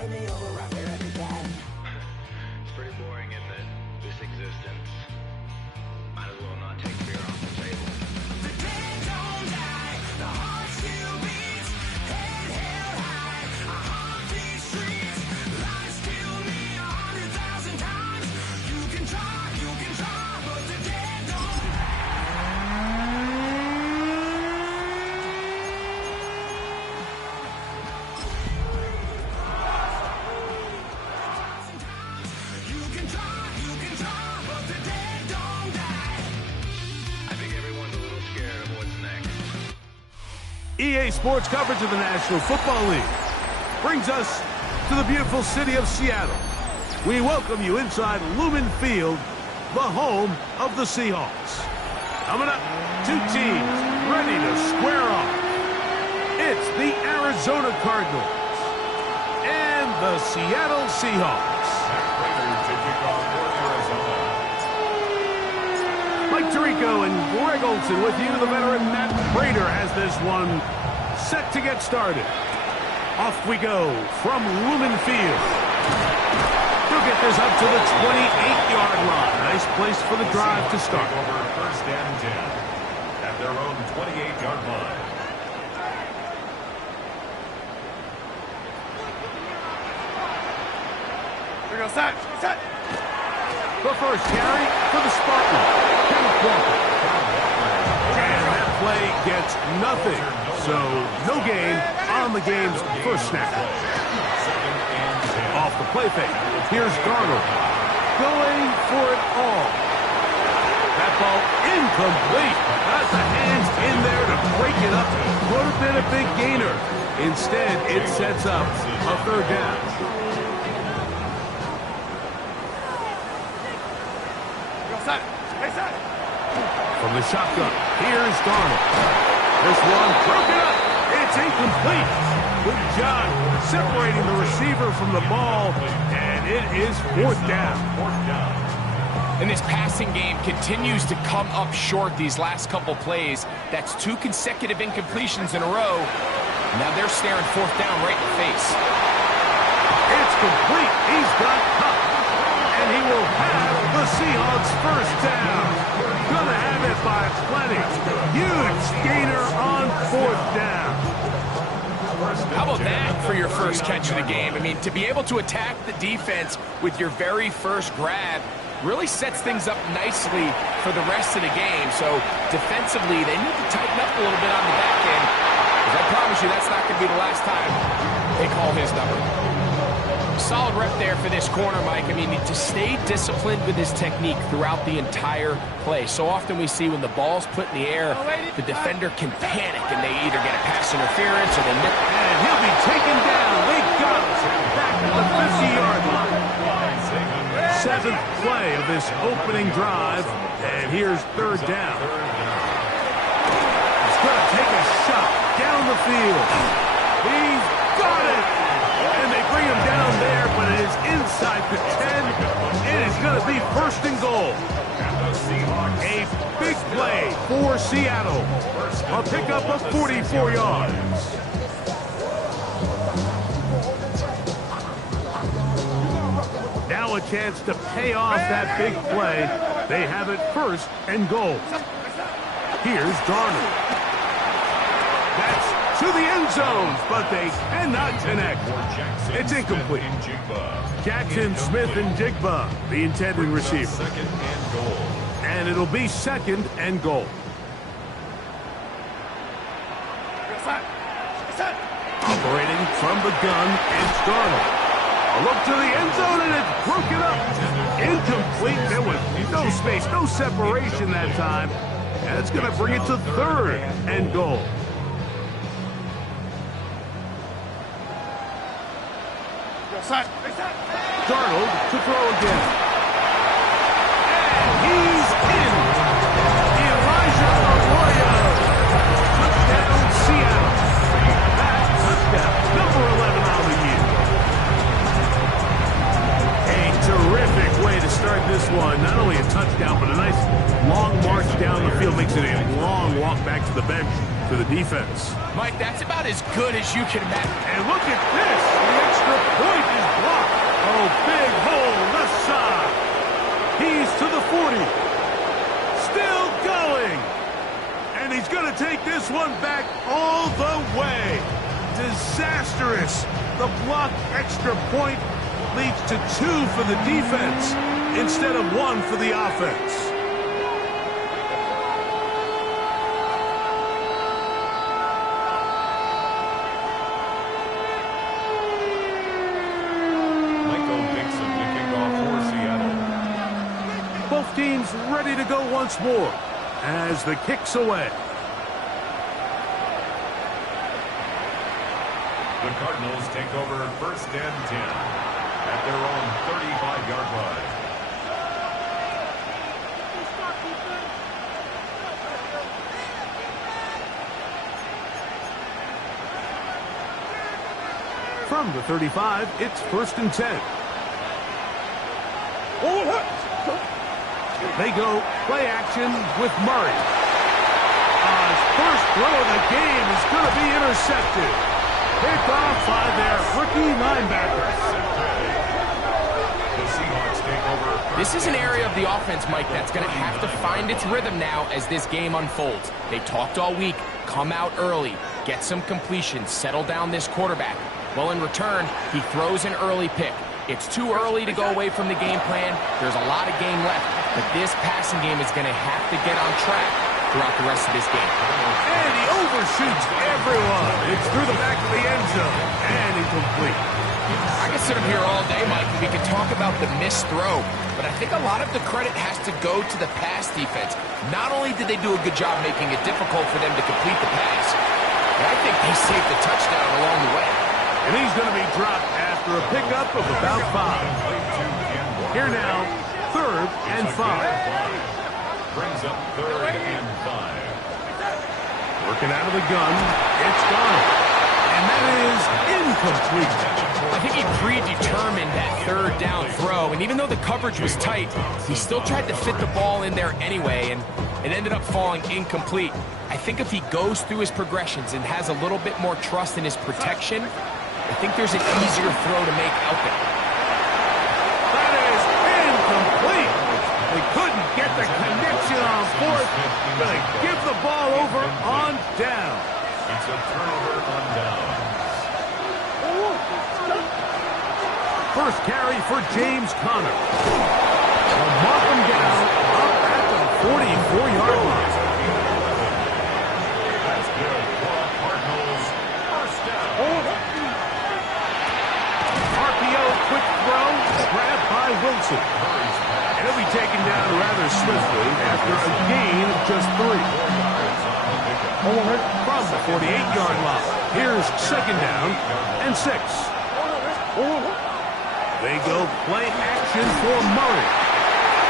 It's pretty boring, isn't it? This existence. Might as well not take fear off the table. The dead don't die, the heart still beats, head held high, I haunt these streets, lies kill me 100,000 times, you can try, but the dead don't You can try, but the dead don't die. I think everyone's a little scared of what's next. EA Sports coverage of the National Football League brings us to the beautiful city of Seattle. We welcome you inside Lumen Field, the home of the Seahawks. Coming up, two teams ready to square off. It's the Arizona Cardinals and the Seattle Seahawks. Mike Tirico and Greg Olson with you. The veteran Matt Prater has this one set to get started. Off we go from Lumen Field. He'll get this up to the 28-yard line. Nice place for the drive to start. Over first and 10 at their own 28-yard line. Here we go, set. The first carry for the Spartan, Kenneth Walker. And that play gets nothing. So no gain on the game's first snap. Off the play fake, here's Darnold going for it all. That ball incomplete. Got the hands in there to break it up. Would have been a big gainer. Instead, it sets up a third down. From the shotgun, here's Darnold. This one broken up. It's incomplete. Good job separating the receiver from the ball, and it is fourth down. And this passing game continues to come up short these last couple plays. That's two consecutive incompletions in a row. Now they're staring fourth down right in the face. It's complete. He's got Cup. And he will have the Seahawks first down. Gonna have it by plenty. Huge gainer on fourth down. How about that for your first catch of the game? I mean, to be able to attack the defense with your very first grab really sets things up nicely for the rest of the game. So defensively, they need to tighten up a little bit on the back end. Because I promise you, that's not going to be the last time they call his number. Solid rep there for this corner, Mike. I mean, to stay disciplined with his technique throughout the entire play. So often we see when the ball's put in the air, the defender can panic and they either get a pass interference or they miss. And he'll be taken down. They got him back at the 50-yard line. Seventh play of this opening drive, and here's third down. He's going to take a shot down the field. He's got it. And they bring him down there, but it is inside the 10. It is going to be first and goal. A big play for Seattle. A pickup of 44 yards. Now a chance to pay off that big play. They have it first and goal. Here's Darnold. That's to the end zones, but they cannot connect. It's incomplete. Jackson, Smith, and Jigba, the intended receiver. And it'll be second and goal. Operating from the gun, it's Darnold. A look to the end zone, and it's broken up. Incomplete. There was no space, no separation that time. And it's going to bring it to third and goal. Darnold to throw again. And he's in. Elijah Arroyo. Touchdown, Seattle. That touchdown, number 11 on the year. A terrific way to start this one. Not only a touchdown, but a nice long march down the field. Makes it a long walk back to the bench for the defense. Mike, that's about as good as you can imagine. And look at this. The extra point blocked extra point leads to 2 for the defense instead of 1 for the offense. Both teams ready to go once more as the kick's away. The Cardinals take over 1st and 10 at their own 35-yard line. From the 35, it's 1st and 10. They go play action with Murray. His first throw of the game is going to be intercepted. Picked off by their rookie linebacker. The Seahawks take over. This is an area of the offense, Mike, that's going to have to find its rhythm now as this game unfolds. They talked all week, come out early, get some completions, settle down this quarterback. Well, in return, he throws an early pick. It's too early to go away from the game plan. There's a lot of game left, but this passing game is going to have to get on track throughout the rest of this game. And he overshoots everyone. It's through the back of the end zone and incomplete. I could sit up here all day, Mike, and we could talk about the missed throw, but I think a lot of the credit has to go to the pass defense. Not only did they do a good job making it difficult for them to complete the pass, but I think they saved the touchdown along the way. And he's going to be dropped after a pickup of about 5. Here now, 3rd and 5. Brings up 3rd and 5. Working out of the gun, it's gone. And that is incomplete. I think he predetermined that 3rd down throw, and even though the coverage was tight, he still tried to fit the ball in there anyway, and it ended up falling incomplete. I think if he goes through his progressions and has a little bit more trust in his protection, I think there's an easier throw to make out there. That is incomplete. They couldn't get the connection on 4th. Gonna give the ball over on down. It's a turnover on down. First carry for James Conner. They'll mark him down up at the 44-yard line. That's good for the Cardinals. 1st down. RPO quick throw, grabbed by Wilson. And he'll be taken down rather swiftly after a gain of just 3. From the 48-yard line, here's 2nd down and 6. They go play action for Murray.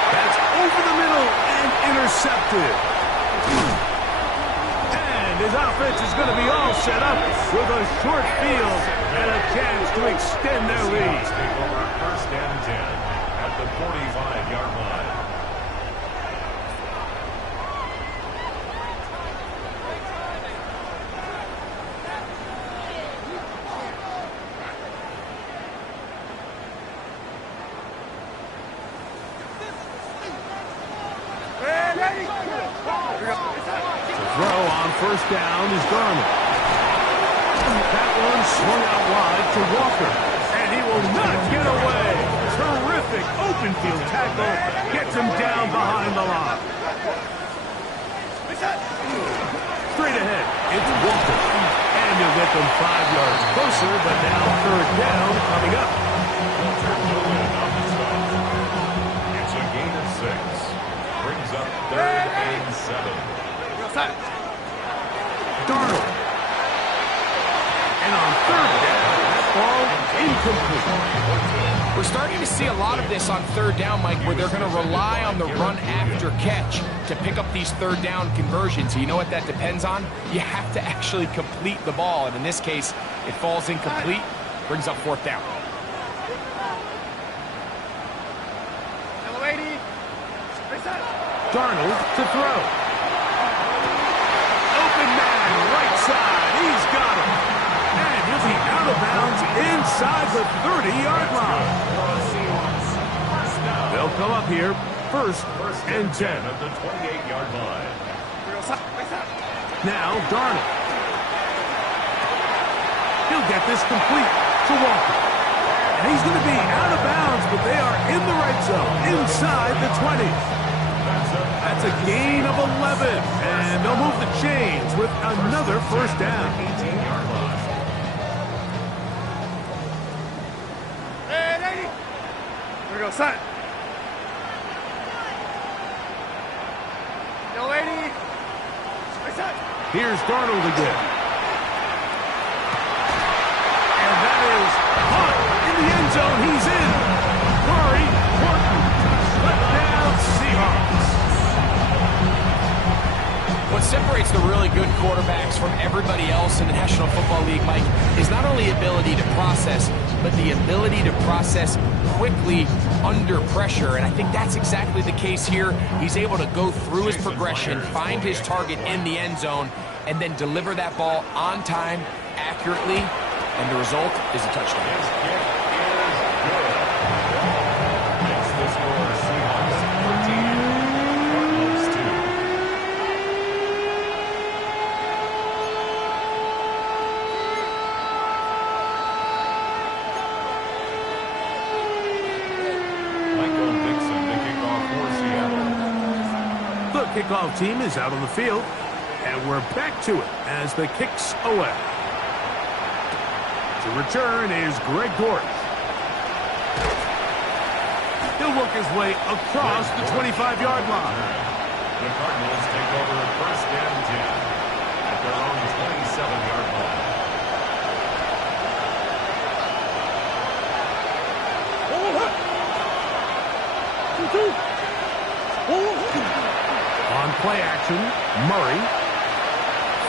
That's over the middle and intercepted. And his offense is going to be all set up with a short field and a chance to extend their lead. Take over 1st and 10 at the 45-yard line. Throw on 1st down is Garland. That one swung out wide to Walker, and he will not get away. Terrific open field tackle gets him down behind the line. Straight ahead, it's Walker, and he'll get them 5 yards closer, but now 3rd down coming up. It's a gain of 6. Brings up 3rd and 7. Darnold. And on 3rd down, that ball incomplete. We're starting to see a lot of this on 3rd down, Mike, where they're going to rely on the run after catch to pick up these 3rd down conversions. So you know what that depends on? You have to actually complete the ball, and in this case, it falls incomplete, brings up 4th down. Darnold to throw. Open man, right side. He's got him. And he'll be out of bounds inside the 30-yard line. They'll come up here, 1st and 10. At the 28-yard line. Now Darnold. He'll get this complete to Walker. He's going to be out of bounds, but they are in the red zone, inside the 20. That's a gain of 11, and they'll move the chains with another first down. 18-yard line. Here we go, set. Yo, lady. Set. Here's Darnold again. And that is caught in the end zone. He's in. Murray, Horton, touchdown Seahawks. What separates the really good quarterbacks from everybody else in the National Football League, Mike, is not only ability to process, but the ability to process quickly under pressure. And I think that's exactly the case here. He's able to go through his progression, find his target in the end zone, and then deliver that ball on time, accurately, and the result is a touchdown. His kick is good. Makes the score Seahawks 14, Cardinals 2. Michael Dixon to kick off for Seattle. The kickoff team is out on the field, and we're back to it as the kick's away. To return is Greg Dortch. He'll work his way across the 25-yard line. The Cardinals take over first and 10 at their own 27-yard line. On play action, Murray.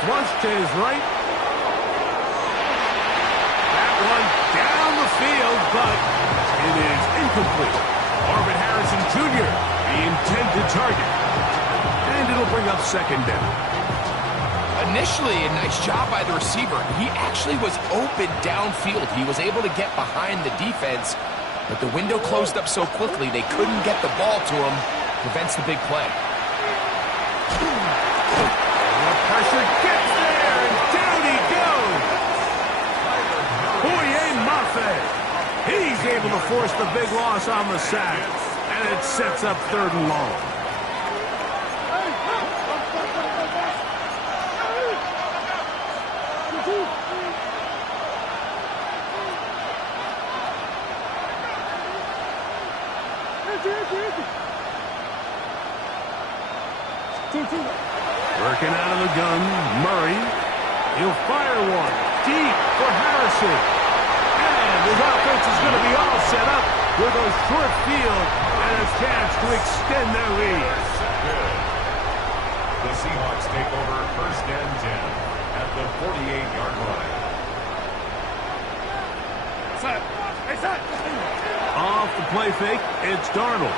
Flush to his right. That one down the field, but it is incomplete. Marvin Harrison Jr., the intended target. And it'll bring up second down. Initially, a nice job by the receiver. He actually was open downfield. He was able to get behind the defense, but the window closed up so quickly they couldn't get the ball to him. Prevents the big play. The pressure gets there, and down he goes. Boye Mafe. He's able to force the big loss on the sack, and it sets up third and long. Working out of the gun, Murray. He'll fire one deep for Harrison. And his offense is going to be all set up with a short field and a chance to extend their lead. Good. The Seahawks take over first and 10 at the 48-yard line. Set. Hey, set. Off the play fake, it's Darnold.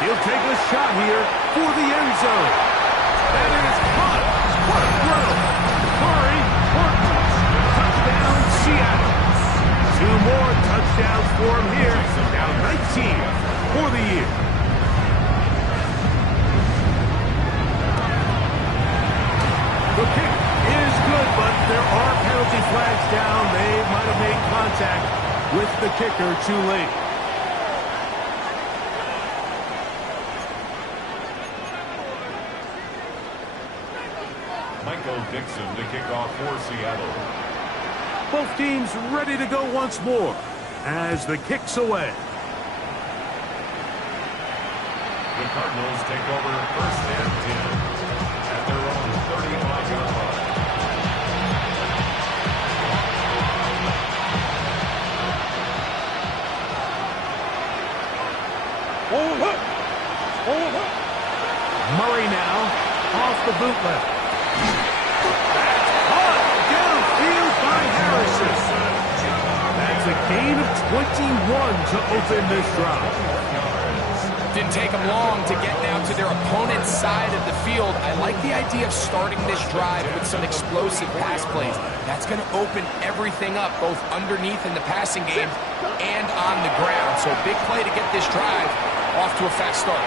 He'll take a shot here for the end zone. That is caught. What a throw. Murray, Horton. Touchdown, Seattle. Two more touchdowns for him here. Now 19 for the year. The kick is good, but there are penalty flags down. They might have made contact with the kicker too late. Michael Dixon to kick off for Seattle. Both teams ready to go once more as the kick's away. The Cardinals take over first and 10 at their own 35-yard line. Murray now off the bootleg. That's caught downfield by Harrison. That's a gain of 21 to open this drive. Didn't take them long to get now to their opponent's side of the field. I like the idea of starting this drive with some explosive pass plays. That's going to open everything up, both underneath in the passing game and on the ground. So big play to get this drive off to a fast start.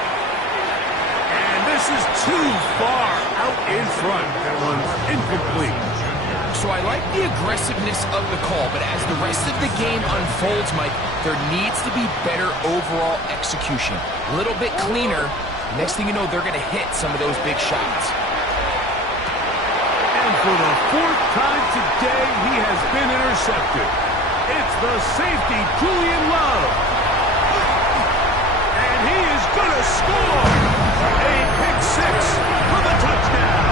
And this is too far out in front. That one's incomplete. So I like the aggressiveness of the call, but as the rest of the game unfolds, Mike, there needs to be better overall execution. A little bit cleaner. Next thing you know, they're going to hit some of those big shots. And for the fourth time today, he has been intercepted. It's the safety, Julian Love. And he is going to score. A pick six for the touchdown.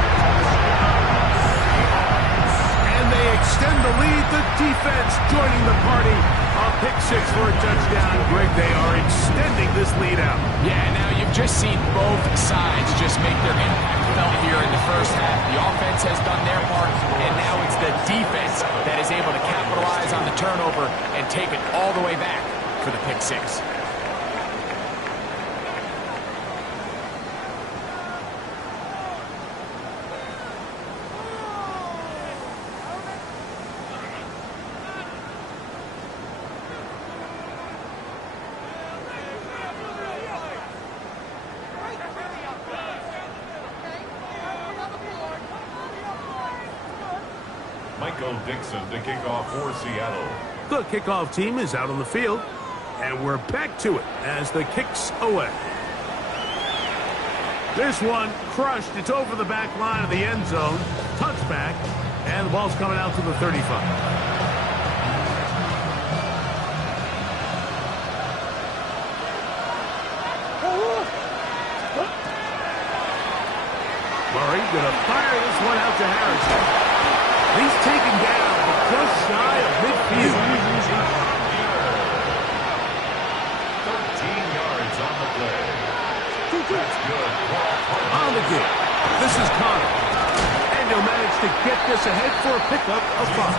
And they extend the lead. The defense joining the party. A pick six for a touchdown. Greg, they are extending this lead out. Yeah, now you've just seen both sides just make their impact felt here in the first half. The offense has done their part, and now it's the defense that is able to capitalize on the turnover and take it all the way back for the pick six. Dixon to kick off for Seattle. The kickoff team is out on the field, and we're back to it as the kick's away. This one crushed. It's over the back line of the end zone. Touchback, and the ball's coming out to the 35. Murray gonna fire this one out to Harrison. He's taken down, but just shy of midfield. 13 yards on the play. That's good. On the kick. This is Connor. And he'll manage to get this ahead for a pickup of 5.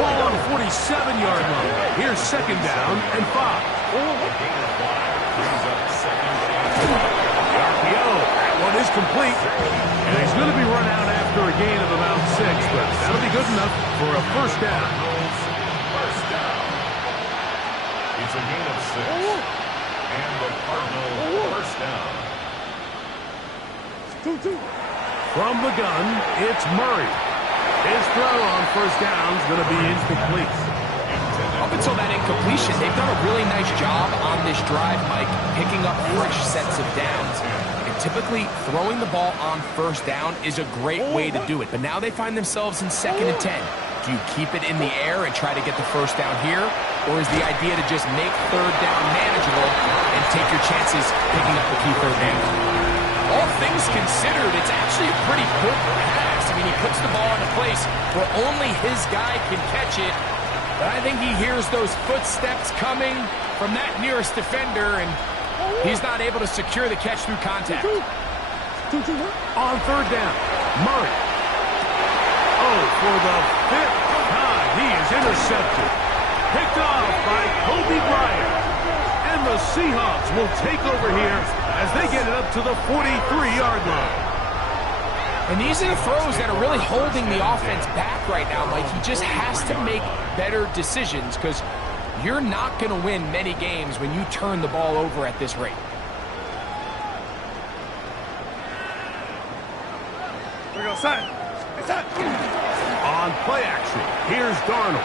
Ball on the 47-yard line. Here's second down and 5. A gain of 5 brings up second and 5. The RPO. That one is complete. And he's going to be run out after a gain of about 6, but that'll be good enough for a first down. First down. It's a gain of 6. And the Cardinals first down. From the gun, it's Murray. His throw on first down is going to be incomplete. Up until that incompletion, they've done a really nice job on this drive, Mike, picking up fresh sets of downs. And typically, throwing the ball on first down is a great way to do it. But now they find themselves in 2nd and 10. Do you keep it in the air and try to get the first down here? Or is the idea to just make third down manageable and take your chances picking up the key third down? All things considered, it's actually a pretty good pass. I mean, he puts the ball in a place where only his guy can catch it. But I think he hears those footsteps coming from that nearest defender, and he's not able to secure the catch through contact. On third down, Murray. Oh, for the 5th time, he is intercepted. Picked off by Kobe Bryant. And the Seahawks will take over here as they get it up to the 43-yard line. And these are the throws that are really holding the offense back right now, Mike. He just has to make better decisions because you're not going to win many games when you turn the ball over at this rate. Here we go, set. Hey, set. On play action, here's Darnold.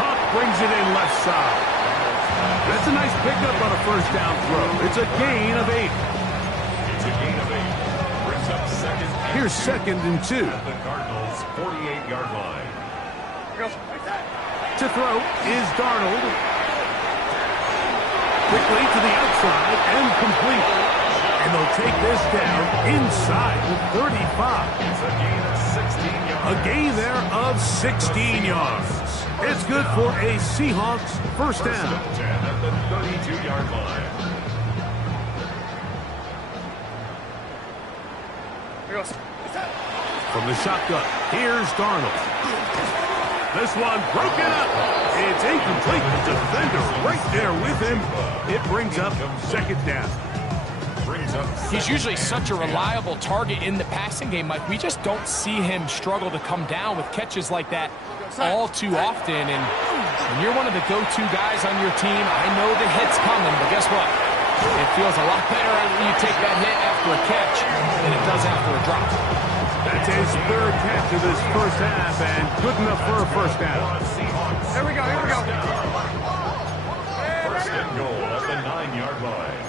Hunt brings it in left side. That's a nice pickup on a first down throw. It's a gain of 8. It's a gain of 8. Brings up second. Here's 2nd and 2. At the Cardinals' 48-yard line. Here we go. Hey, set. To throw is Darnold. Quickly to the outside and complete. And they'll take this down inside the 35. It's a gain of 16 yards. A gain there of 16 yards. It's good for a Seahawks first down. First and 10 at the 32-yard line. Here we go. Hey, set. From the shotgun, here's Darnold. This one broken up. It's incomplete. The defender right there with him. It brings up second down. He's usually such a reliable target in the passing game, Mike. We just don't see him struggle to come down with catches like that all too often. And when you're one of the go-to guys on your team, I know the hit's coming, but guess what? It feels a lot better after you take that hit after a catch than it does after a drop. That's his third catch of this first half, and good enough for a first down. Here we go, here we go. First and goal at the 9-yard line.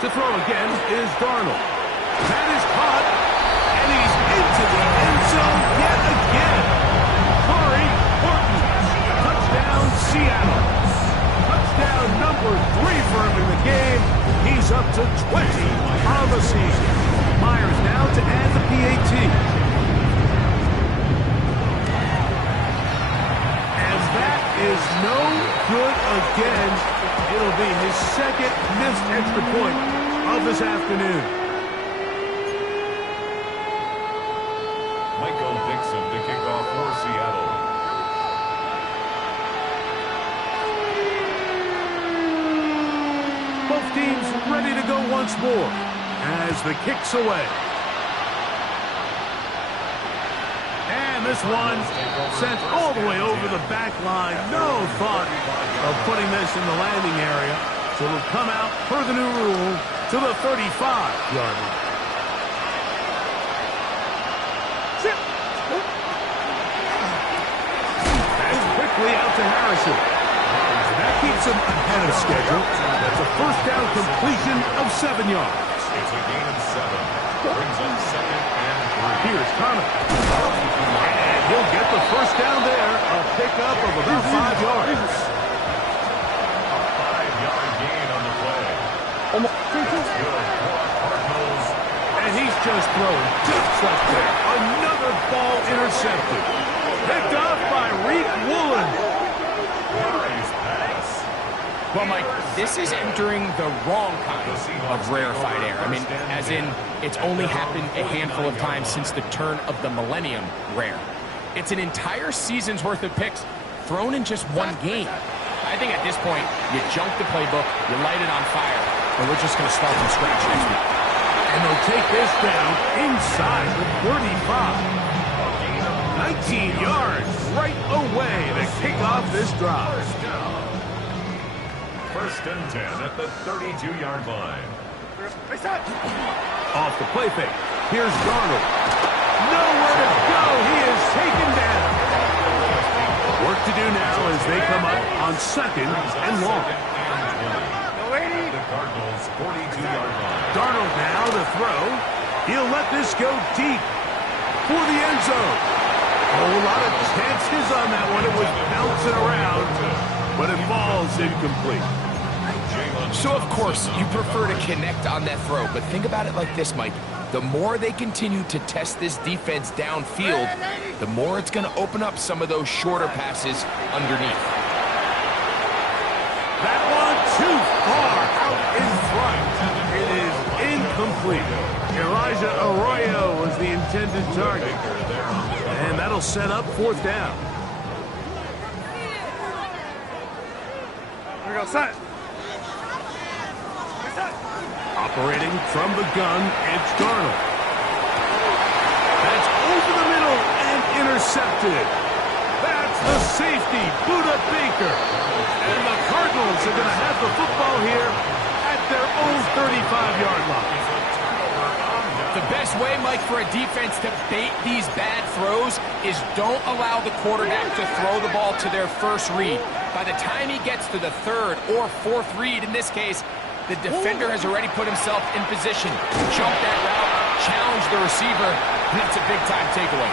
To throw again is Darnold. That is caught, and he's into the end zone yet again. Corey Horton, touchdown Seattle. Touchdown number 3 for him in the game. He's up to 20 on the season. Myers now to add the PAT. And that is no good again. It'll be his second missed extra point of this afternoon. Michael Dixon to kick off for Seattle. Both teams ready to go once more as the kick's away. And this one sent all the way over the back line. No thought of putting this in the landing area. So it'll come out per the new rule to the 35-yard line. And quickly out to Harrison. That keeps him ahead of schedule. That's a first down completion of 7 yards. It's a gain of 7. Brings up 2nd and 3. Here's Connor. And he'll get the first down there. A pickup of about 5 yards. A 5-yard gain on the play. That's good for Cardinals. And he's just throwing ducks up there. Another ball intercepted. Picked off by Reek Woolen. Nice pass. Well, Mike, this is entering the wrong kind of rarefied air. I mean, as in, it's only happened a handful of times since the turn of the millennium rare. It's an entire season's worth of picks thrown in just one game. I think at this point, you junk the playbook, you light it on fire, and we're just going to start from scratch next week. And they'll take this down inside the 35. 19 yards right away to kick off this drive. First and 10 at the 32-yard line. Off the play fake. Here's Darnold. Nowhere to go. He is taken down. Work to do now as they come up on 2nd and long. The Cardinals 42-yard line. Darnold now to throw. He'll let this go deep for the end zone. A whole lot of chances on that one. It was bouncing around, but it falls incomplete. So, of course, you prefer to connect on that throw, but think about it like this, Mike. The more they continue to test this defense downfield, the more it's going to open up some of those shorter passes underneath. That one too far out in front. It is incomplete. Elijah Arroyo was the intended target. And that'll set up 4th down. Here we go, set. Operating from the gun, it's Darnold. That's over the middle and intercepted. That's the safety, Buda Baker. And the Cardinals are going to have the football here at their own 35-yard line. The best way, Mike, for a defense to bait these bad throws is don't allow the quarterback to throw the ball to their first read. By the time he gets to the 3rd or 4th read, in this case, the defender has already put himself in position. Jump that route, challenge the receiver, and that's a big-time takeaway.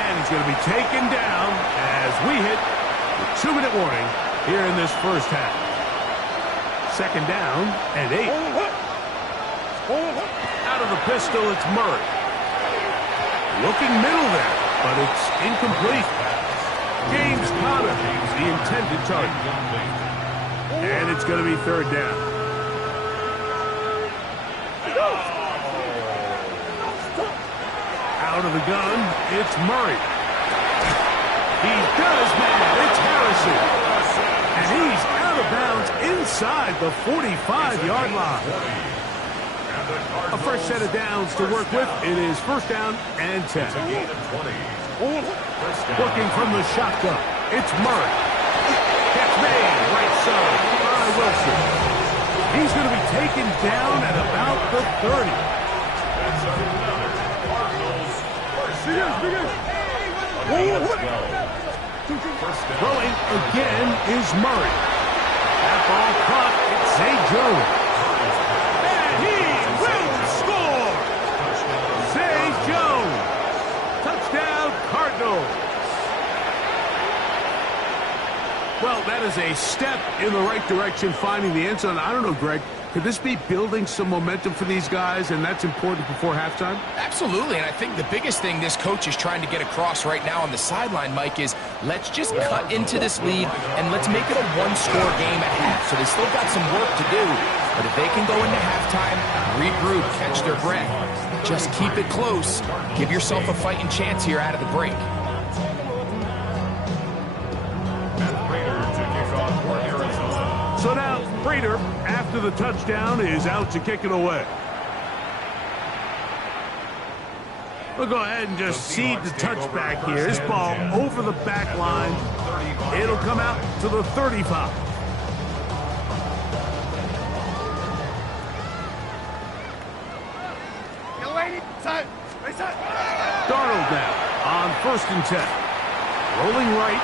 And he's going to be taken down as we hit the 2-minute warning here in this first half. 2nd down and 8. Out of the pistol, it's Murray. Looking middle there, but it's incomplete. James Conner, the intended target. And it's going to be 3rd down. Out of the gun, it's Murray. He does, man. It's Harrison. And he's out of bounds inside the 45-yard line. A fresh set of downs to work with. It is 1st down and 10. Working from the shotgun, it's Murray. Catch made, right side by Wilson. He's going to be taken down at about the 30. That's another Cardinals first down. A gain of 12. First down. Throwing again is Murray. That ball caught. It's Zay Jones. And he will score! Zay Jones. Touchdown, Cardinals. Well, that is a step in the right direction, finding the end zone. I don't know, Greg. Could this be building some momentum for these guys, and that's important before halftime? Absolutely, and I think the biggest thing this coach is trying to get across right now on the sideline, Mike, is let's just cut into this lead and let's make it a one-score game at half. So they still got some work to do, but if they can go into halftime, regroup, catch their breath, just keep it close, give yourself a fighting chance here out of the break. So now, Prater, after the touchdown, is out to kick it away. We'll go ahead and just seed the touchback here. This ball over the back line. It'll come out to the 35. Darnold now on 1st and 10. Rolling right.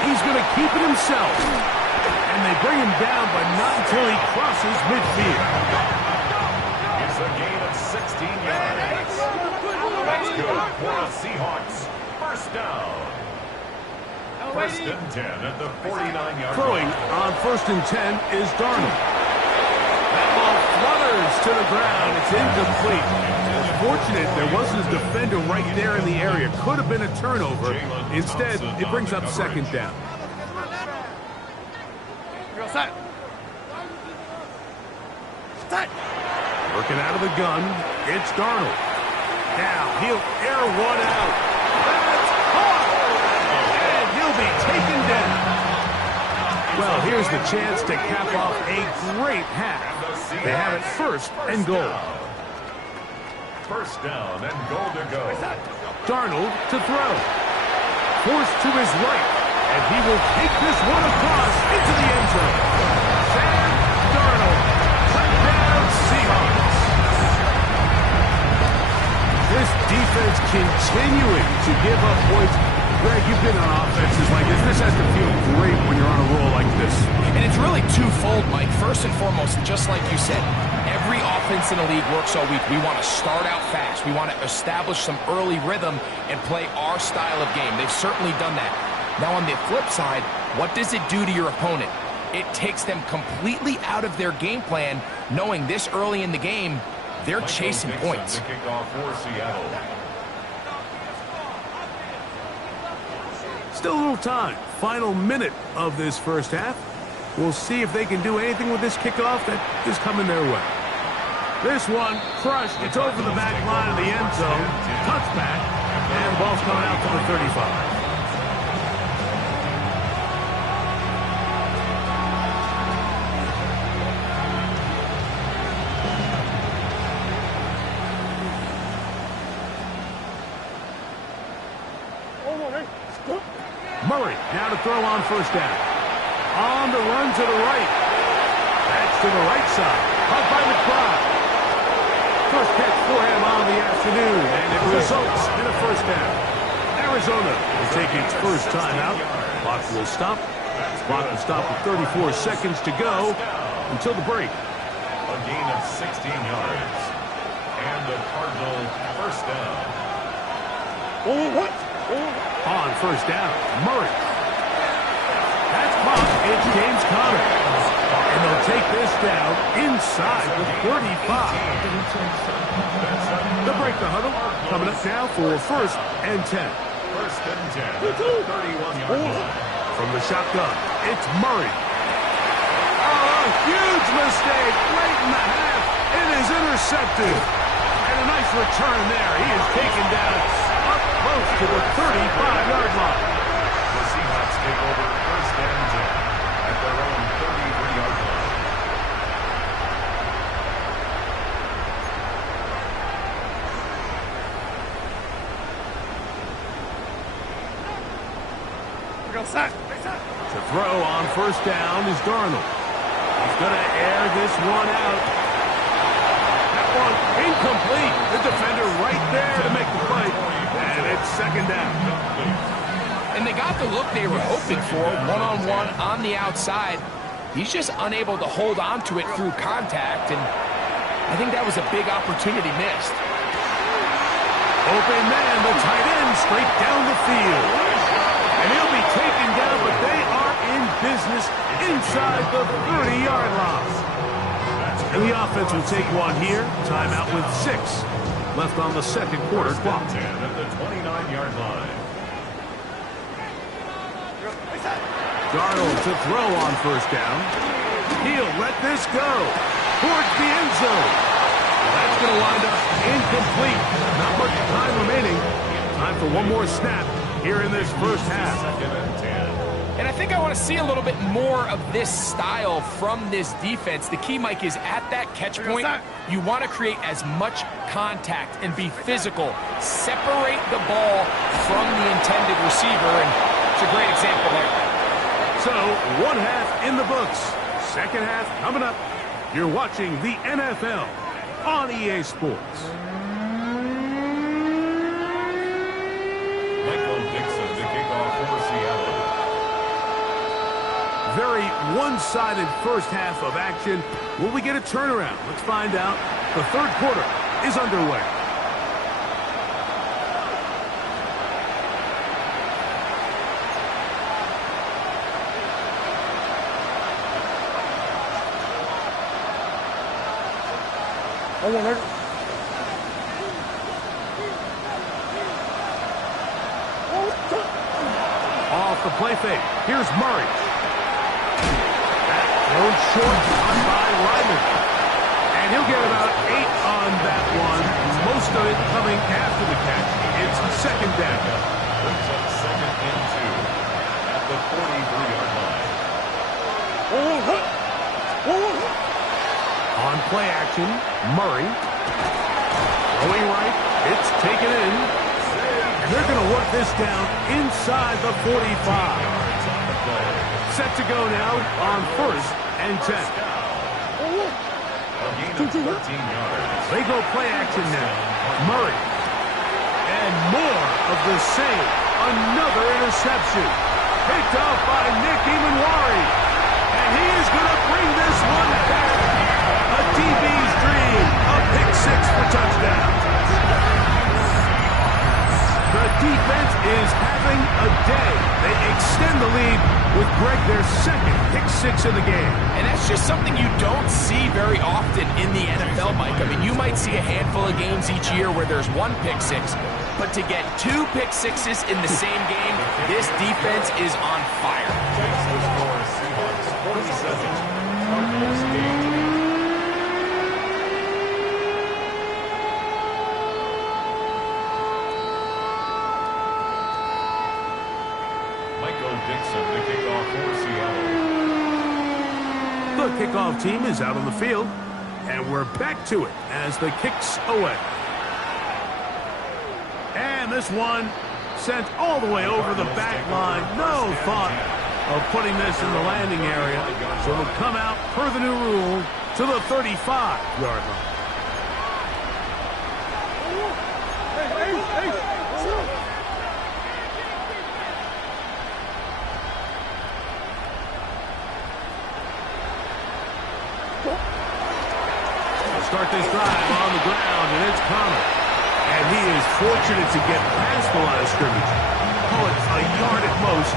He's going to keep it himself. And they bring him down, but not until he crosses midfield. It's a gain of 16 yards. That's good for the Seahawks. First down. 1st and 10 at the 49-yard Throwing line. on 1st and 10 is Darnold. That ball flutters to the ground. It's incomplete. Fortunate there wasn't a defender right there in the area. Could have been a turnover. Instead, it brings up 2nd down. Working out of the gun, it's Darnold. Now he'll air one out. That's caught! And he'll be taken down. Well, here's the chance to cap off a great half. They have it 1st and goal. First down and goal to go. Darnold to throw. Forced to his right. And he will take this one across into the end zone. Sam Darnold. Touchdown Seahawks. This defense continuing to give up points. Greg, you've been on offenses like this. This has to feel great when you're on a roll like this. And it's really twofold, Mike. First and foremost, just like you said, every offense in the league works all week. We want to start out fast. We want to establish some early rhythm and play our style of game. They've certainly done that. Now, on the flip side, what does it do to your opponent? It takes them completely out of their game plan, knowing this early in the game, they're chasing points. The kickoff for Seattle. Still a little time. Final minute of this first half. We'll see if they can do anything with this kickoff that is coming their way. This one crushed. It's over the back line of the end zone. Touchback. And ball's coming out to the 35. Murray now to throw on 1st down. On the run to the right. That's to the right side. Caught by McBride. First catch for him on the afternoon, and it results in a 1st down. Arizona will take its first time out. Clock will stop. Clock will stop with 34 seconds to go until the break. A gain of 16 yards. And the Cardinal first down. On 1st down, Murray. That's caught. It's James Conner. And they'll take this down inside the 35. The break the huddle. Coming up now for 1st and 10. 1st and 10. 31-yard line. From the shotgun, it's Murray. Oh, a huge mistake late in the half. It is intercepted. And a nice return there. He is taken down up close to the 35-yard line. The Seahawks take over 1st and 10 at their own 33-yard line. To throw on first down is Darnold. He's going to air this one out. That one incomplete. The defender right there to make the play. And it's second down. And they got the look they were hoping for, one-on-one on the outside. He's just unable to hold on to it through contact, and I think that was a big opportunity missed. Open man, the tight end, straight down the field. And he'll be taken down, but they are in business inside the 30-yard line. And the offense will take one here. Timeout with 6 left on the second quarter clock. 10 at the 29-yard line. Darnold to throw on first down. He'll let this go towards the end zone. That's going to wind up incomplete. Not much time remaining. Time for one more snap here in this first half. Second and 10. And I think I want to see a little bit more of this style from this defense. The key, Mike, is at that catch point, you want to create as much contact and be physical. Separate the ball from the intended receiver, and it's a great example there. So, one half in the books. Second half coming up. You're watching the NFL on EA Sports. Michael Dixon to kick off for Seattle. Very one-sided first half of action. Will we get a turnaround? Let's find out. The third quarter is underway. Off the play fake. Here's Murray. That thrown short on by Ryman. And he'll get about 8 on that one. Most of it coming after the catch. It's second down. Brings up second and 2 at the 43-yard line. On play action, Murray. Throwing right. It's taken in. And they're going to work this down inside the 45. Set to go now on first and 10. A gain of 13 yards. They go play action now. Murray. And more of the same. Another interception. Picked off by Nick Emanwari. And he is going to bring this one back. A DB's dream. A pick 6 for touchdown. The defense is having a day. They extend the lead with Greg their second pick 6 in the game. And that's just something you don't see very often in the NFL, Mike. I mean, you might see a handful of games each year where there's 1 pick 6, but to get 2 pick 6s in the same game, this defense is on fire. Takes the score, Seahawks 47, Cardinals 8. Michael Dixon to kick off for Seattle. The kickoff team is out on the field, and we're back to it as the kicks away. And this one sent all the way over the back line. No thought of putting this in the landing area. So it'll come out per the new rule to the 35-yard line. Start this drive on the ground, and it's Connor. And he is fortunate to get past the line of scrimmage. Call it a yard at most.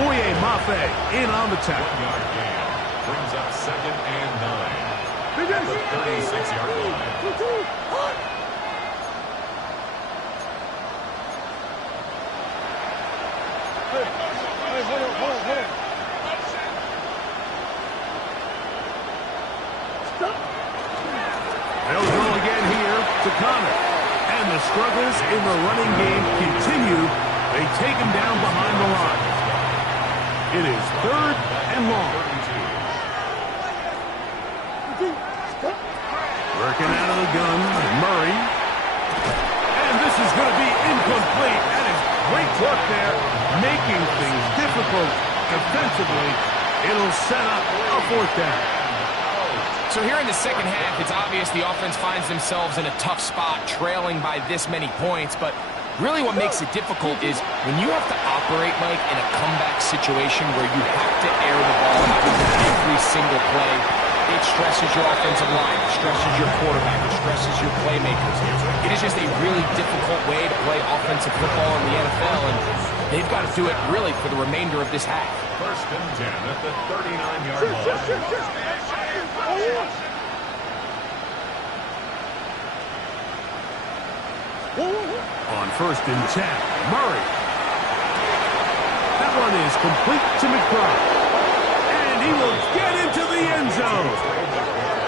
Boye Mafe in on the tackle. 1-yard gain. Brings up second and 9 at the 36-yard line. They'll go again here to Connor. And the struggles in the running game continue. They take him down behind the line. It is third and long. Working out of the gun, Murray. And this is going to be incomplete. That is great play work there, making things difficult defensively. It'll set up a fourth down. So here in the second half, it's obvious the offense finds themselves in a tough spot, trailing by this many points. But really what makes it difficult is when you have to operate, Mike, in a comeback situation where you have to air the ball out every single play. It stresses your offensive line, it stresses your quarterback, it stresses your playmakers. It is just a really difficult way to play offensive football in the NFL, and they've got to do it really for the remainder of this half. First and 10 at the 39-yard line. On first and 10, Murray. That one is complete to McBride. And he will get into the end zone.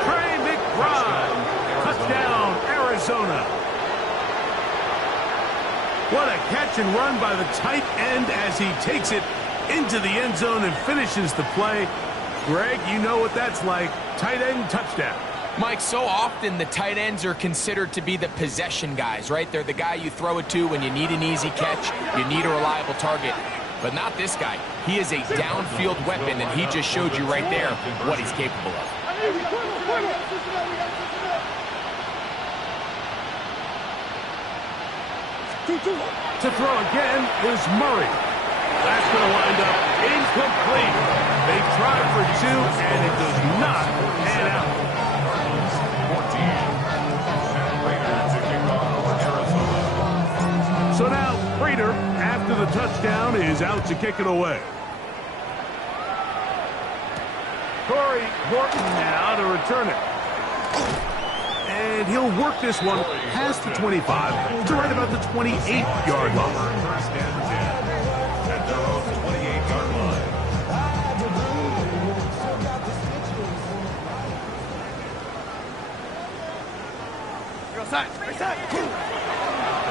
Trey McBride. Touchdown, Arizona. What a catch and run by the tight end as he takes it into the end zone and finishes the play. Greg, you know what that's like. Tight end touchdown. Mike, so often the tight ends are considered to be the possession guys, right? They're the guy you throw it to when you need an easy catch, you need a reliable target. But not this guy. He is a downfield weapon, and he just showed you right there what he's capable of. To throw again is Murray. That's going to wind up incomplete. They tried for two, and it does not pan out. So now, Prater, after the touchdown, is out to kick it away. Corey Horton now to return it. And he'll work this one past the 25 to right about the 28-yard line. First and 10 at their own 28-yard line.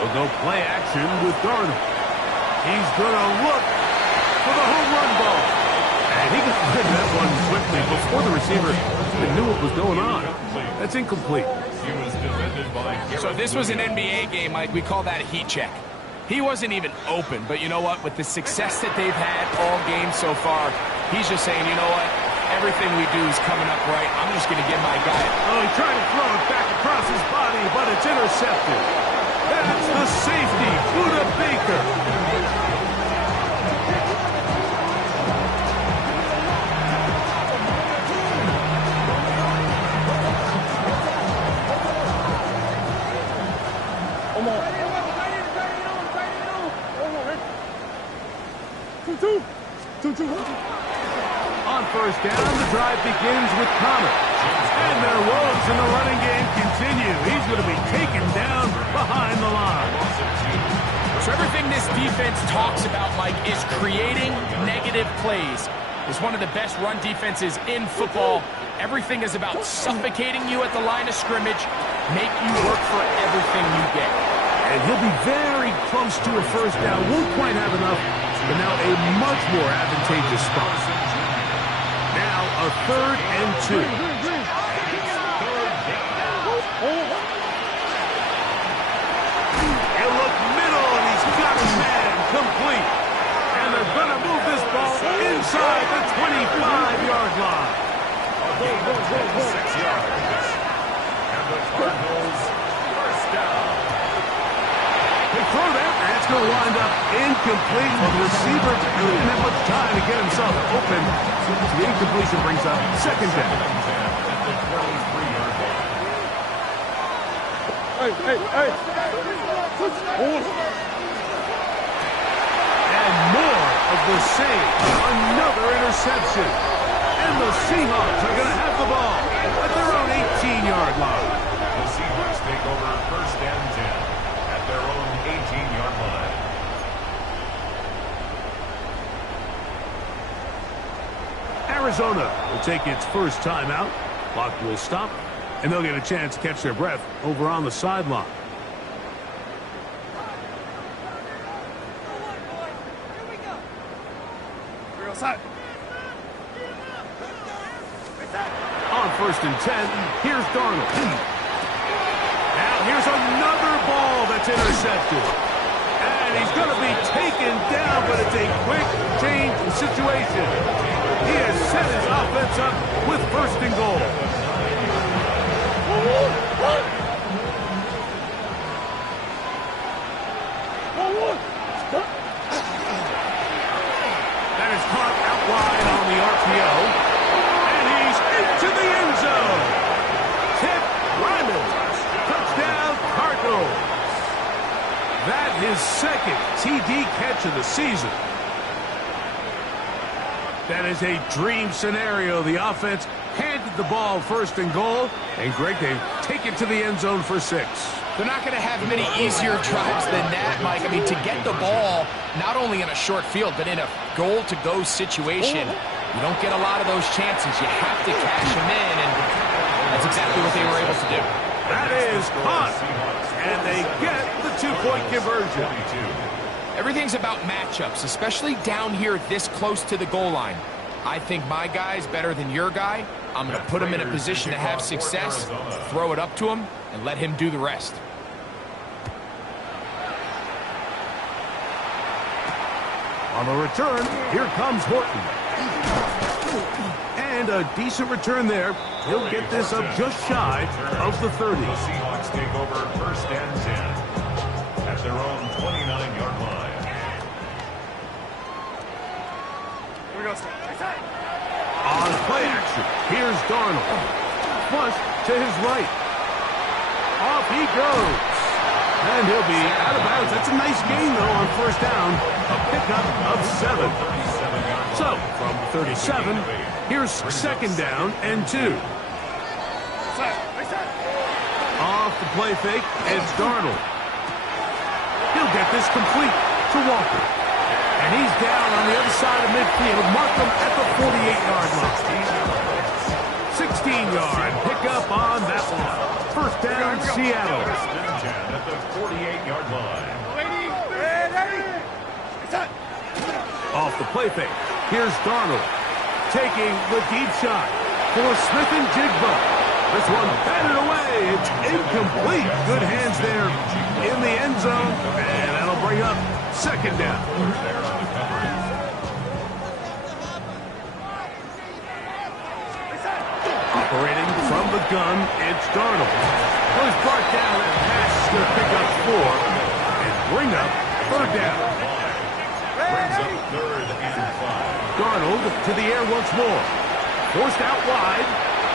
They'll go play action with Darnold. He's going to look for the home run ball. And he got rid of that one quickly before the receiver even knew what was going on. That's incomplete. He was defended by So this was an NBA game, Mike. We call that a heat check. He wasn't even open, but you know what? With the success that they've had all game so far, he's just saying, you know what? Everything we do is coming up right. I'm just going to get my guy. Oh, he tried to throw it back across his body, but it's intercepted. That's the safety, Buda Baker. On first down, the drive begins with Connor. And their woes in the running game continue. He's going to be taken down behind the line. So everything this defense talks about, Mike, is creating negative plays. It's one of the best run defenses in football. Everything is about suffocating you at the line of scrimmage, make you work for everything you get. And he'll be very close to a first down. Won't quite have enough, but now a much more advantageous spot. Now a 3rd and 2. He'll look middle, and he's got his man complete. And they're going to move this ball inside the 25-yard line. 6 yards. And the Cardinals first down. They throw that, and it's going to wind up incomplete. Well, the receiver didn't have much time to get himself open. So the incompletion brings up 2nd down. At the 23-yard line. And more of the same. Another interception. And the Seahawks are going to have the ball at their own 18-yard line. The Seahawks take over first and 10 at their own 18-yard line. Arizona will take its first timeout. Clock will stop, and they'll get a chance to catch their breath over on the sideline. On first and 10, here's Darnold. Now here's another ball that's intercepted. And he's going to be taken It's a quick change situation. He has set his offense up with first and goal. That is caught out wide on the RPO. And he's into the end zone. Tip Ryman. Touchdown, Cardinals. That his second TD catch of the season. That is a dream scenario. The offense handed the ball first and goal. And Greg, they take it to the end zone for 6. They're not going to have many easier drives than that, Mike. I mean, to get the ball, not only in a short field, but in a goal-to-go situation, you don't get a lot of those chances. You have to cash them in, and that's exactly what they were able to do. That is caught, and they get the 2-point conversion. Everything's about matchups, especially down here this close to the goal line. I think my guy's better than your guy. I'm going to put him in a position to have success, throw it up to him, and let him do the rest. On the return, here comes Horton. And a decent return there. He'll get this up just shy of the 30. The Seahawks take over first and 10 at their own 29-yard line. Here we go. On play action, here's Darnold. Flush to his right. Off he goes. And he'll be out of bounds. That's a nice gain, though, on first down. A pickup of 7. So, from 37, here's second down and 2. Off the play fake, it's Darnold. He'll get this complete to Walker. And he's down on the other side of midfield. Mark him at the 48-yard line. 16-yard pickup on that one. First down, Seattle. At the 48-yard line. Off the play fake, here's Darnold. Taking the deep shot for Smith and Jigba. This one batted away. It's incomplete. Good hands there in the end zone. And that'll bring up second down. Operating from the gun, it's Darnold. Goes brought down. That pass is going to pick up 4 and bring up third down. Brings up third and 5. Darnold to the air once more. Forced out wide.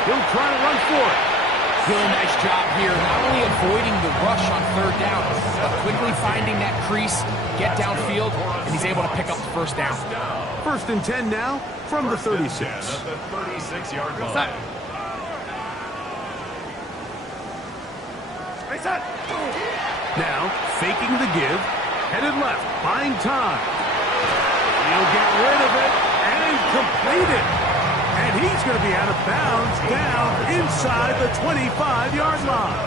He'll try to run for it. Doing a nice job here, not only avoiding the rush on third down, but quickly finding that crease, get downfield, and he's able to pick up the first down. First and 10 now from the 36. At the 36-yard line. Now, faking the give, headed left, buying time. He'll get rid of it and complete it. And he's going to be out of bounds down inside the 25-yard line.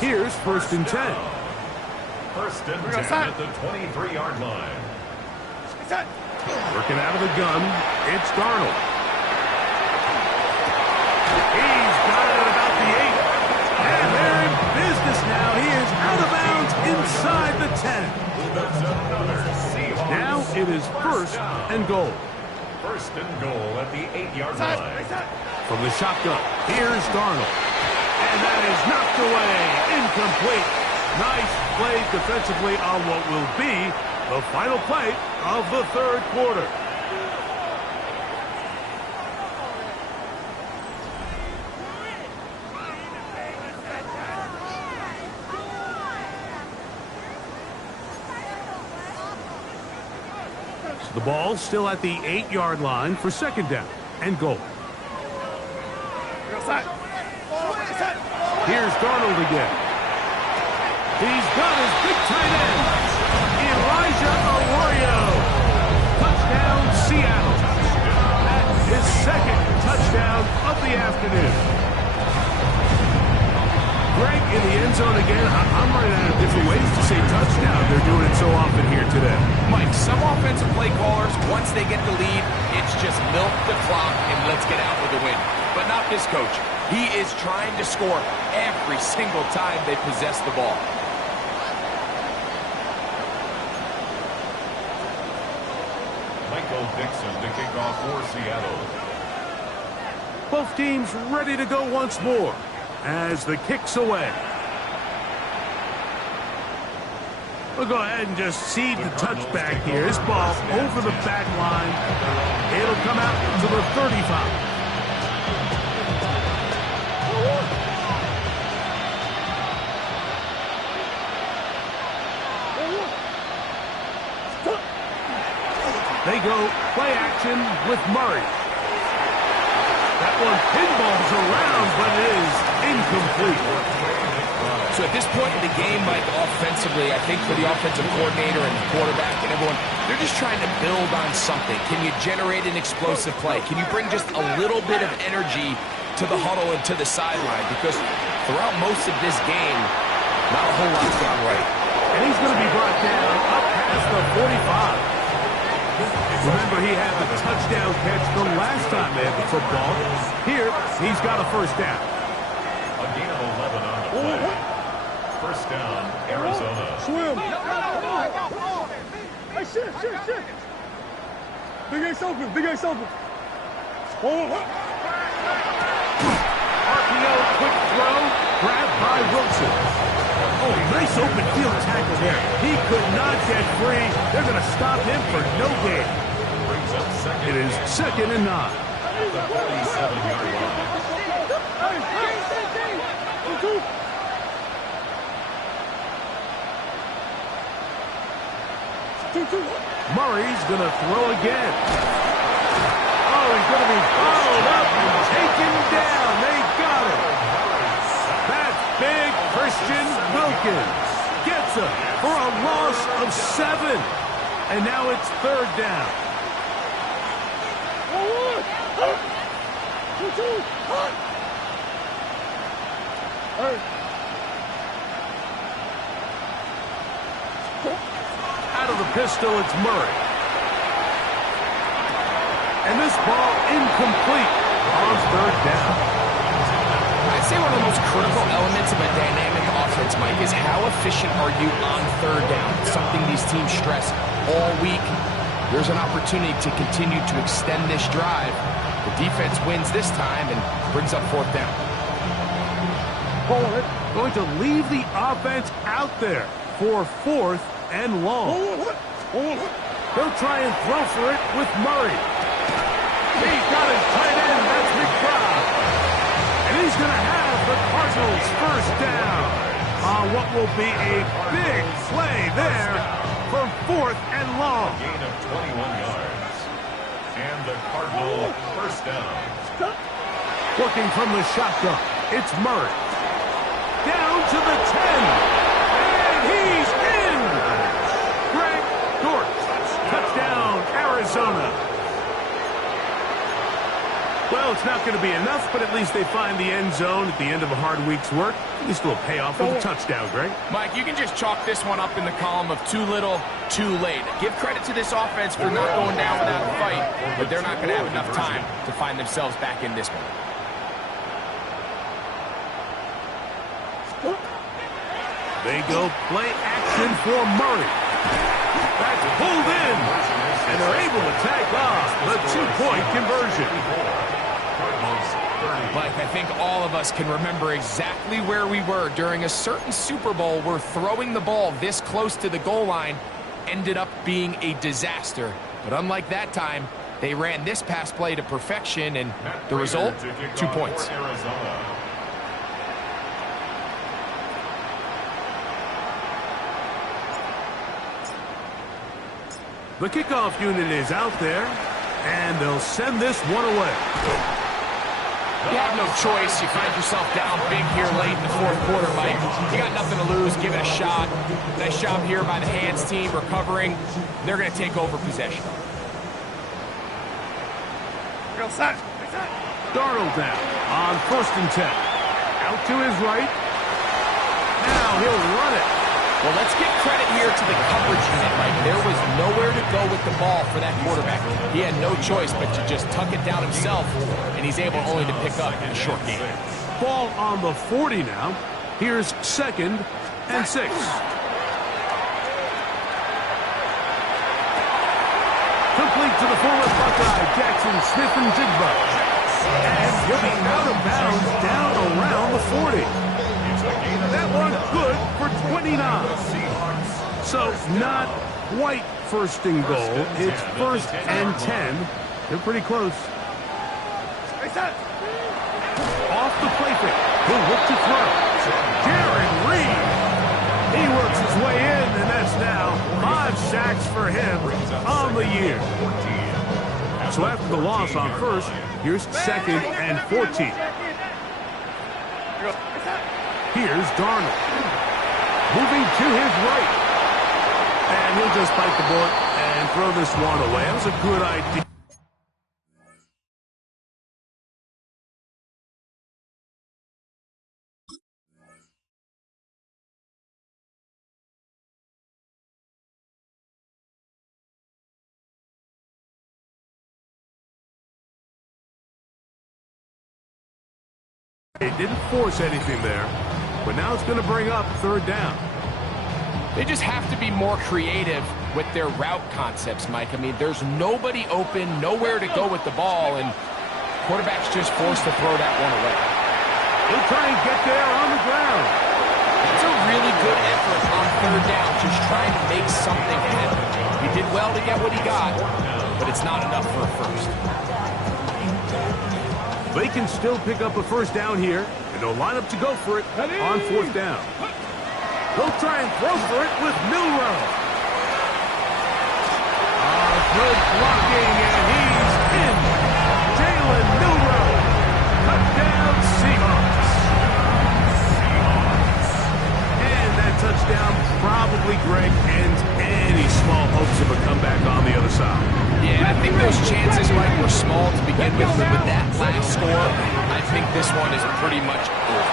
Here's first and 10. First and 10 at the 23-yard line. Working out of the gun, it's Darnold. He's got it at about the 8. And they're in business now. He is out of bounds inside the 10. Now it is first and goal. First and goal at the 8-yard line. From the shotgun, here's Darnold. And that is knocked away. Incomplete. Nice play defensively on what will be the final play of the third quarter. The ball still at the 8-yard line for second down and goal. Here's Darnold again. He's got his big tight end, Elijah Arroyo. Touchdown, Seattle. That's his second touchdown of the afternoon. Greg in the end zone again. I'm running out of different ways to say touchdown. They're doing it so often here today. Mike, some offensive play callers, once they get the lead, it's just milk the clock and let's get out with a win. But not this coach. He is trying to score every single time they possess the ball. Michael Dixon to kick off for Seattle. Both teams ready to go once more as the kick's away. We'll go ahead and just seed the touchback here. This ball over the back line. It'll come out to the 35. They go play action with Murray. That one pinballs around, but it is incomplete. So at this point in the game, Mike, offensively, I think for the offensive coordinator and the quarterback and everyone, they're just trying to build on something. Can you generate an explosive play? Can you bring just a little bit of energy to the huddle and to the sideline? Because throughout most of this game, not a whole lot's gone right. And he's going to be brought down up past the 45. Remember, he had the touchdown catch the last time they had the football. Here, he's got a first down. A gain of 11 on the play. First down, Arizona. Swim. Hey, shit. Big Ace open. RPO, quick throw, grabbed by Wilson. Oh, nice open field tackle there. He could not get free. They're going to stop him for no gain. Brings up second. It is 2nd and 9. At the 47-yard line. Murray's going to throw again. Oh, he's going to be followed up and taken down. They got him. That's big. Christian Wilkins gets him for a loss of 7. And now it's 3rd down. Out of the pistol, it's Murray. And this ball incomplete on 3rd down. I'd say one of the most critical elements of a dynamic offense, Mike, is how efficient are you on 3rd down? It's something these teams stress all week. There's an opportunity to continue to extend this drive. The defense wins this time and brings up 4th down. Going to leave the offense out there for 4th and long. They'll try and throw for it with Murray. He's got his tight end, that's McBride. And he's going to have the Cardinals first down on what will be a big play there for 4th and long. A gain of 21 yards. And the Cardinal first down. Working from the shotgun, it's Murray. Down to the 10. And he's in. Greg Dortch. Touchdown, Arizona. Well, it's not going to be enough, but at least they find the end zone at the end of a hard week's work. At least a little payoff with a touchdown, Greg. Mike, you can just chalk this one up in the column of too little, too late. Give credit to this offense for not going down without a fight, but they're not going to have enough time to find themselves back in this one. They go play action for Murray. That's pulled in, and they're able to tack off the 2-point conversion. Mike, I think all of us can remember exactly where we were during a certain Super Bowl where throwing the ball this close to the goal line ended up being a disaster. But unlike that time, they ran this pass play to perfection, and the result, 2 points. The kickoff unit is out there, and they'll send this one away. You have no choice. You find yourself down big here late in the 4th quarter, Mike. You got nothing to lose. Give it a shot. Nice job here by the hands team recovering. They're going to take over possession. Darnold down on 1st and 10. Out to his right. Now he'll run it. Well, let's give credit here to the coverage unit, Mike. There was nowhere to go with the ball for that quarterback. He had no choice but to just tuck it down himself, and he's able only to pick up in a short game. Ball on the 40 now. Here's 2nd and 6. Complete to the Jackson Smith and Jigba. And he'll be out of bounds down around the 40. That one good for 29. So not quite first and goal. It's first and 10. They're pretty close. Off the play fake. He'll look to throw. Jared Reed. He works his way in, and that's now 5 sacks for him on the year. So after the loss on first, here's second and 14. Here's Darnold. Moving to his right. And he'll just bite the bullet and throw this one away. That was a good idea. They didn't force anything there, but now it's going to bring up third down. They just have to be more creative with their route concepts, Mike. I mean, there's nobody open, nowhere to go with the ball, and quarterback's just forced to throw that one away. He'll try and get there on the ground. It's a really good effort on third down, just trying to make something happen. He did well to get what he got, but it's not enough for a first. They can still pick up a first down here, and they'll line up to go for it on fourth down. They'll try and throw for it with Milrow. Good blocking, and he's in. Jalen Milrow. Touchdown, Seahawks. And that touchdown probably, Greg, ends any small hopes of a comeback on the other side. Yeah, I think those chances, Mike, were small to begin with, but with that last score, I think this one is pretty much over.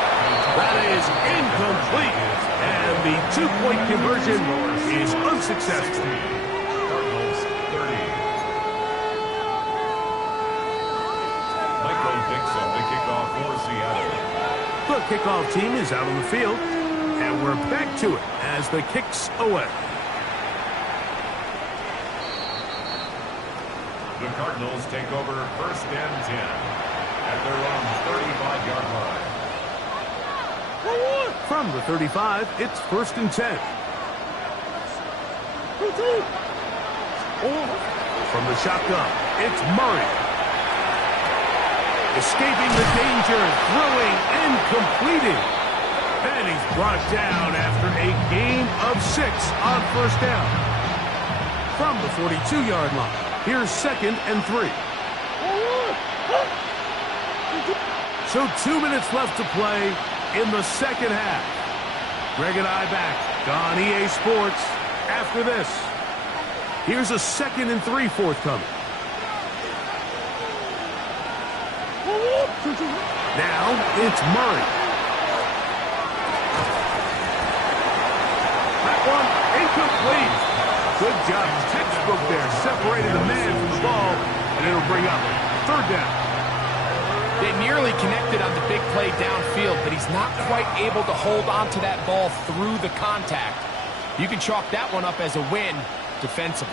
That is incomplete, and the two-point conversion is unsuccessful. Cardinals 30. Michael Dixon, the kickoff for Seattle. The kickoff team is out on the field, and we're back to it as the kick's away. The Cardinals take over first and 10 at their own 35-yard line. From the 35, it's first and 10. From the shotgun, it's Murray. Escaping the danger, throwing and completing. And he's brought down after a gain of 6 on first down. From the 42-yard line. Here's second and 3. So 2 minutes left to play in the second half. Greg and I back on EA Sports after this. Here's a second and 3 forthcoming. Now it's Murray. That one incomplete. Good job. Textbook there. Separated the man from the ball, and it'll bring up third down. They nearly connected on the big play downfield, but he's not quite able to hold on to that ball through the contact. You can chalk that one up as a win defensively.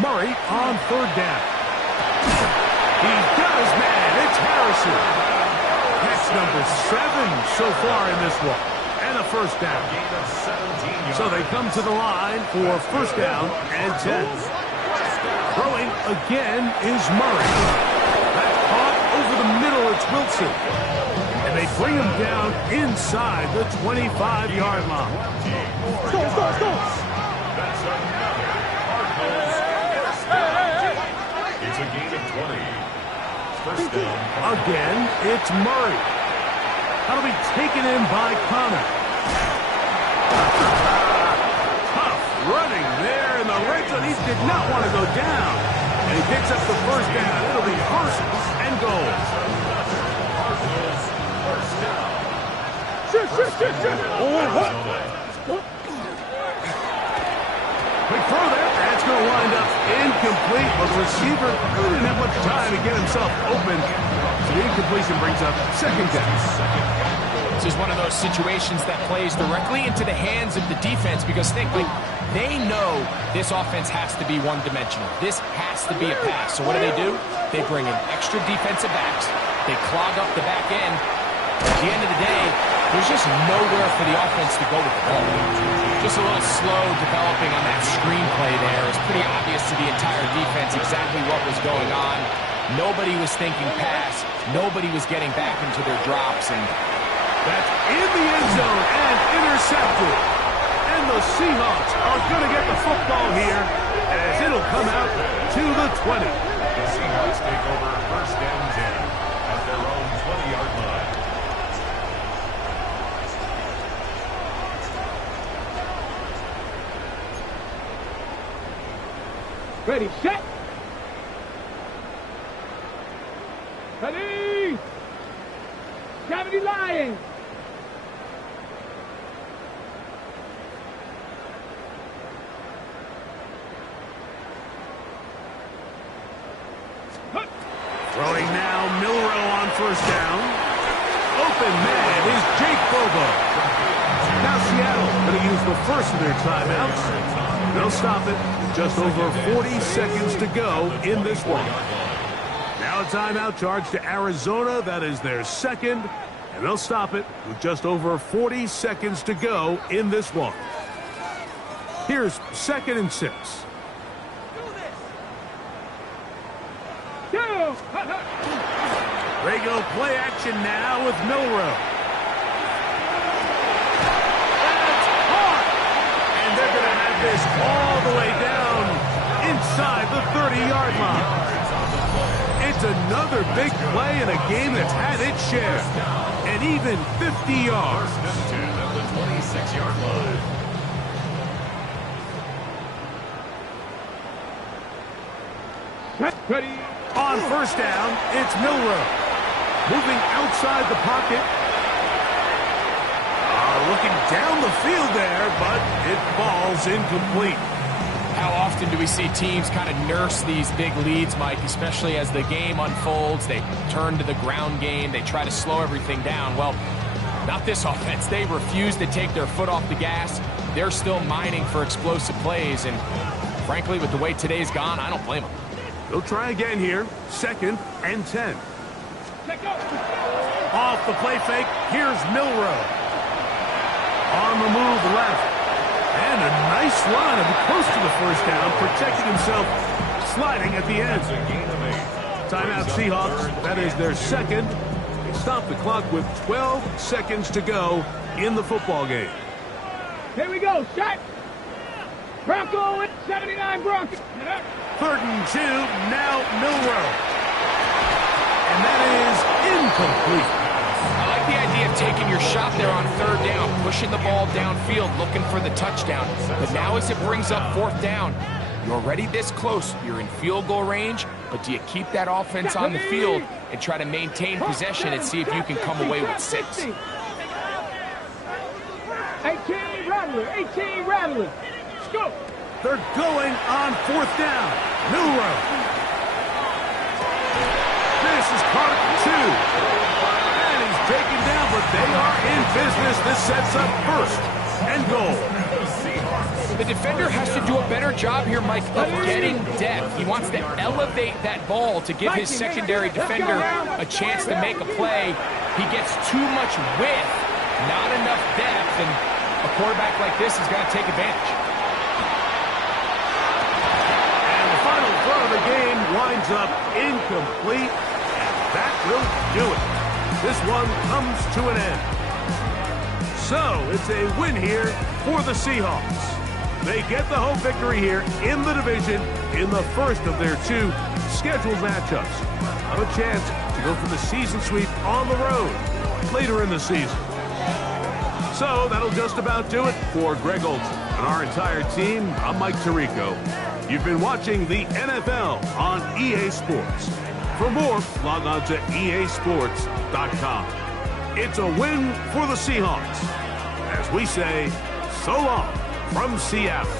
Murray on third down. He does, man. It's Harrison. That's number 7 so far in this one. And a first down. So they come to the line for first down and 10. Throwing again is Murray. That's caught over the middle. It's Wilson. And they bring him down inside the 25-yard line. Let's go. That's another Cardinals first down. It's a gain of 20. First down. Again, it's Murray. That'll be taken in by Connor. Tough running there in the red zone. He did not want to go down. And he picks up the first down. It'll be first and goal. First down. Quick throw there. That's going to wind up incomplete. But the receiver really didn't have much time to get himself open. So the incompletion brings up second down. This is one of those situations that plays directly into the hands of the defense because think, like, they know this offense has to be one-dimensional. This has to be a pass. So what do? They bring in extra defensive backs. They clog up the back end. At the end of the day, there's just nowhere for the offense to go with the ball. Just a little slow developing on that screenplay there. It's pretty obvious to the entire defense exactly what was going on. Nobody was thinking pass. Nobody was getting back into their drops. And that's in the end zone and intercepted. And the Seahawks are going to get the football here as it'll come out to the 20. The Seahawks take over first and 10 at their own 20-yard line. Ready, set. Ready. 70 Lions. Throwing now, Milroe on first down. Open man is Jake Bobo. Now Seattle going to use the first of their timeouts. They'll stop it with just over 40 seconds to go in this one. Now a timeout charge to Arizona. That is their second. And they'll stop it with just over 40 seconds to go in this one. Here's 2nd and 6. They go play action now with Milroe. That's hard. And they're going to have this all the way down inside the 30-yard line. It's another big play in a game that's had its share. And even 50 yards. First and 10 at the 26-yard line. Ready. On first down, it's Milroe. Moving outside the pocket. Looking down the field there, but it falls incomplete. how often do we see teams kind of nurse these big leads, Mike, especially as the game unfolds? They turn to the ground game. They try to slow everything down. Well, not this offense. They refuse to take their foot off the gas. They're still mining for explosive plays, and frankly, with the way today's gone, I don't blame them. They'll try again here. 2nd and 10. Off the play fake, here's Milroe. On the move left. And a nice run of close to the first down, protecting himself, sliding at the end. Timeout Seahawks, that is their second. They stop the clock with 12 seconds to go in the football game. Here we go, shot. Bronco at 79 Bronco. 3rd and 2, now Milroe. And that is incomplete. I like the idea of taking your shot there on 3rd down, pushing the ball downfield, looking for the touchdown. But now as it brings up 4th down, you're already this close. You're in field goal range, but do you keep that offense on the field and try to maintain possession and see if you can come away with 6? 18 Rattler, 18 Rattler. Let's go. They're going on 4th down. Milroe. This is caught 2. And he's taken down, but they are in business. This sets up 1st and goal. The defender has to do a better job here, Mike, of getting depth. He wants to elevate that ball to give his secondary defender a chance to make a play. He gets too much width, not enough depth, and a quarterback like this is going to take advantage. And the final throw of the game winds up incomplete, and that will do it. This one comes to an end. So, it's a win here for the Seahawks. They get the home victory here in the division in the first of their 2 scheduled matchups. Have a chance to go for the season sweep on the road later in the season. So, that'll just about do it for Greg Olson and our entire team. I'm Mike Tirico. You've been watching the NFL on EA Sports. For more, log on to easports.com. It's a win for the Seahawks. As we say, so long from Seattle.